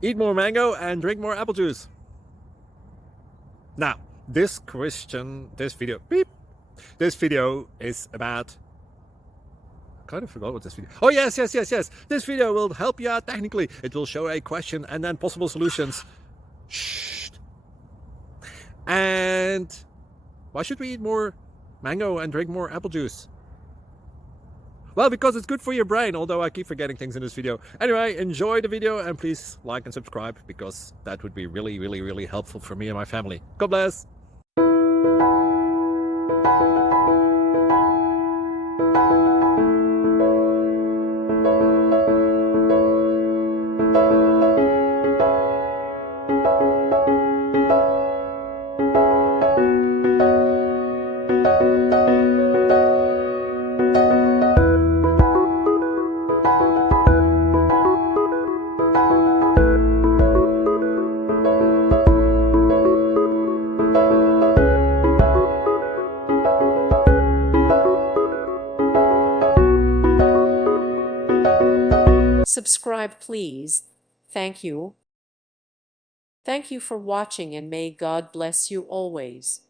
Eat more mango and drink more apple juice. Now, this video is about, I kind of forgot what this video. Oh, yes. This video will help you out technically. It will show a question and then possible solutions. Shh. And why should we eat more mango and drink more apple juice? Well, because it's good for your brain, although I keep forgetting things in this video. Anyway, enjoy the video and please like and subscribe, because that would be really helpful for me and my family. God bless! Subscribe, please. Thank you. Thank you for watching, and may God bless you always.